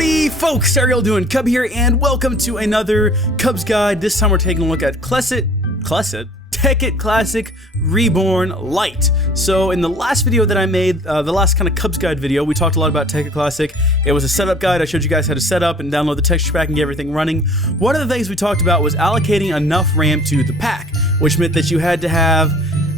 Howdy folks, how are y'all doing? Cub here and welcome to another Cubs guide. This time we're taking a look at Tekkit Classic Reborn Lite. So in the last video that I made, the last kind of Cubs guide video, we talked a lot about Tekkit Classic. It was a setup guide. I showed you guys how to set up and download the texture pack and get everything running. One of the things we talked about was allocating enough RAM to the pack, which meant that you had to have,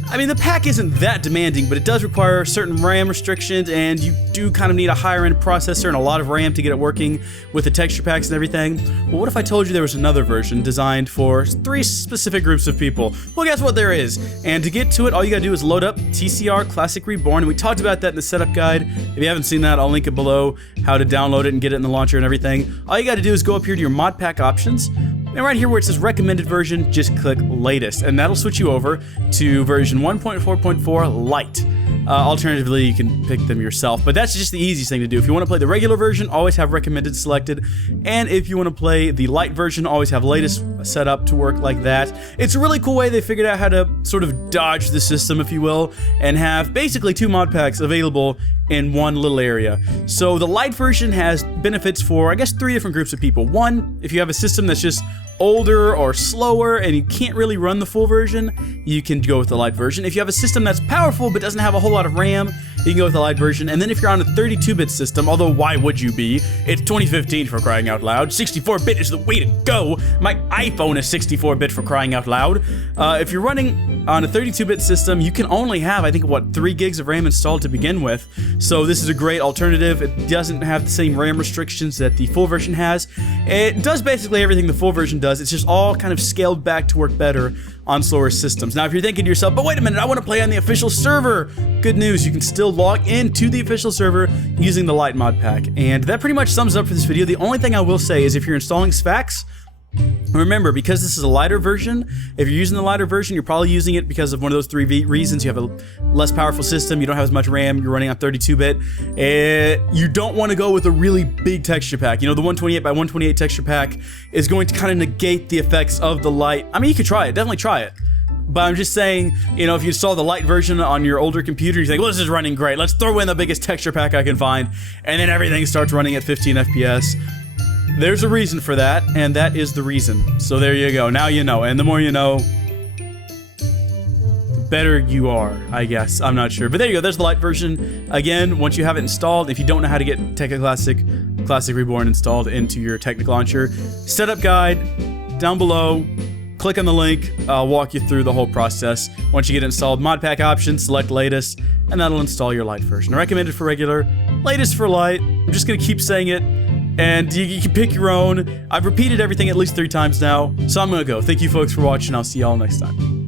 I mean, the pack isn't that demanding, but it does require certain RAM restrictions, and you do kind of need a higher end processor and a lot of RAM to get it working with the texture packs and everything. Well, what if I told you there was another version designed for 3 specific groups of people? Well, guess what there is. And to get to it, all you gotta do is load up TCR Classic Reborn, and we talked about that in the setup guide. If you haven't seen that, I'll link it below, how to download it and get it in the launcher and everything. All you gotta do is go up here to your mod pack options, and right here where it says recommended version, just click latest, and that'll switch you over to version 1.4.4 Lite. Alternatively, you can pick them yourself, but that's just the easiest thing to do. If you want to play the regular version, always have recommended selected, and if you want to play the Lite version, always have latest set up to work like that. It's a really cool way they figured out how to sort of dodge the system, if you will, and have basically 2 mod packs available in one little area. So the Lite version has benefits for, I guess, 3 different groups of people. One, if you have a system that's just older or slower and you can't really run the full version, you can go with the Lite version. If you have a system that's powerful but doesn't have a whole lot of RAM, you can go with the Lite version. And then if you're on a 32-bit system, although why would you be? It's 2015 for crying out loud. 64-bit is the way to go. My iPhone is 64-bit for crying out loud. If you're running on a 32-bit system, you can only have, I think, what, 3 gigs of RAM installed to begin with. So this is a great alternative. It doesn't have the same RAM restrictions that the full version has. It does basically everything the full version does. It's just all kind of scaled back to work better on slower systems. Now, if you're thinking to yourself, but wait a minute, I want to play on the official server. Good news, you can still log into the official server using the Lite mod pack. And that pretty much sums up for this video. The only thing I will say is if you're installing SFAX, remember, because this is a lighter version, if you're using the lighter version, you're probably using it because of one of those 3 reasons. You have a less powerful system, you don't have as much RAM, you're running on 32-bit. You don't want to go with a really big texture pack. You know, the 128 by 128 texture pack is going to kind of negate the effects of the Lite. I mean, you could try it, definitely try it. But I'm just saying, you know, if you install the Lite version on your older computer, you think, well, this is running great, let's throw in the biggest texture pack I can find, and then everything starts running at 15 FPS. There's a reason for that, and that is the reason. So there you go. Now you know, and the more you know, the better you are, I guess. I'm not sure. But there you go. There's the Lite version. Again, once you have it installed, if you don't know how to get Tekkit Classic Reborn installed into your Tekkit launcher, setup guide down below. Click on the link. I'll walk you through the whole process. Once you get installed, mod pack options, select latest, and that'll install your Lite version. Recommended for regular, latest for Lite. I'm just going to keep saying it. And you can pick your own. I've repeated everything at least 3 times now, so I'm gonna go. Thank you folks for watching. I'll see y'all next time.